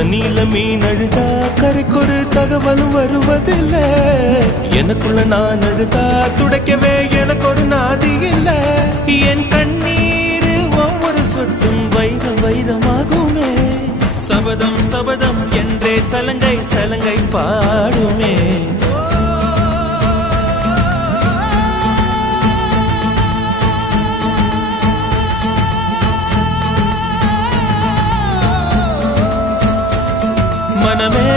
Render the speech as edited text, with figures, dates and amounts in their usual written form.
தண்ணியில மீன் அழுதா கரைக்கொரு தகவலும் வருவதில்லை. எனக்குள்ள நான் அழுதா துடைக்கவே எனக்கு ஒரு நாதி இல்லை. என் கண்ணீர் ஒவ்வொரு சொட்டும் வைரம் வைரமாகுமே. சபதம் சபதம் என்றே சலங்கை சலங்கை பாடுமே. மனமே